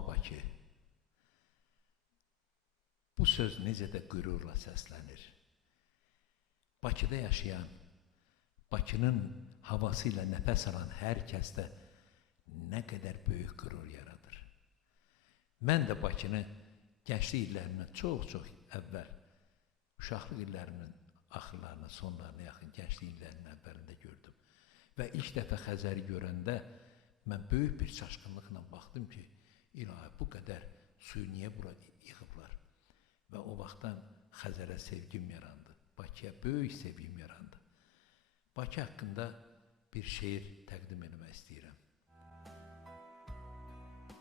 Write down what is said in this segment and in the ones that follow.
Doğma Bakı. Bu söz necə də qürurla səslənir. Bakıda yaşayan, Bakının havası ilə nəfəs alan hər kəsdə nə qədər böyük qürur yaradır. Mən də Bakını gənclik illərindən çox əvvəl, uşaqlıq illərinin axırlarına, sonlarına yaxın gənclik illərinin əvvəlində gördüm. Və ilk dəfə Xəzəri görəndə mən böyük bir çaşqınlıqla baxdım ki, ilahi, bu qədər suyu niyə bura yığıblar? Və o vaxtdan Xəzərə sevgim yarandı, Bakıya böyük sevgim yarandı. Bakı haqqında bir şeir təqdim etmək istəyirəm.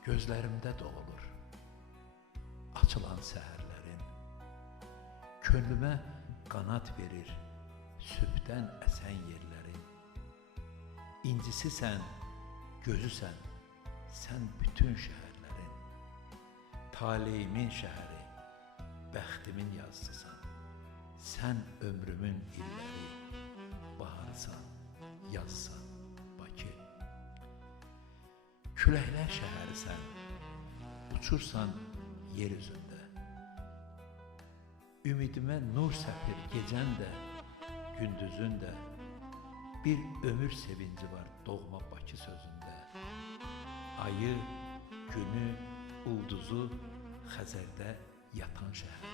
Gözlərimdə doğulur açılan səhərlərin, könlümə qanat verir sübhdən əsən yerlərin. İncisisən, gözüsən, sən bütün şəhərlərin, taleyimin şəhəri, bəxtimin yazısısan. Sən ömrümün illəri, baharısan, yazsan Bakı. Küləklər şəhərisən, uçursan yer üzündə. Ümidimə nur səpir gecən də, gündüzün də. Bir ömür sevinci var doğma Bakı sözündə. Ayı, günü, ulduzu Xəzərdə yatan şəhər.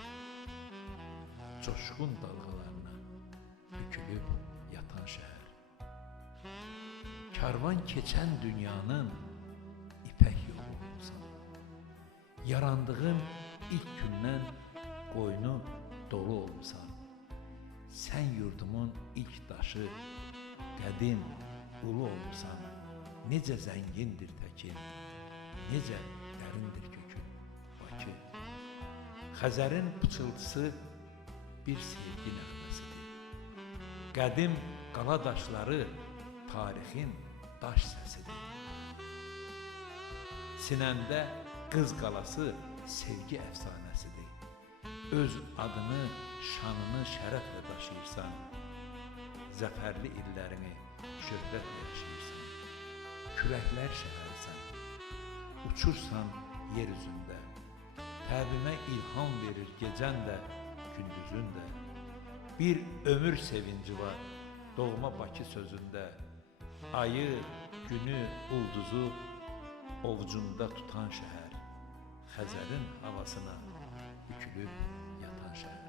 Coşqun dalğalarına bükülüb yatan şəhər. Karvan keçən dünyanın ipək yolu olsan. Yarandığın ilk gündən qoynu dolu olsan. Sən yurdumun ilk daşı, qədim, ulu olsan. Necə zəngindir təkin, necə dərindir kökün Bakı. Xəzərin pıçıltısı bir sevgi nəğməsidir. Qədim qala daşları tarixin daş səsidir. Sinəndə Qız qalası sevgi əfsanəsidir. Öz adını, şanını şərəflə daşıyırsan. Zəfərli illərini şöhrətlə yaşayırsan. Küləklər şəhərisən, uçursan yer üzündə. Təbimə ilham verir gecən də, gündüzün də. Bir ömür sevinci var doğma Bakı sözündə. Ayı, günü, ulduzu ovcunda tutan şəhər. Xəzərin havasına bükülüb yatan şəhər.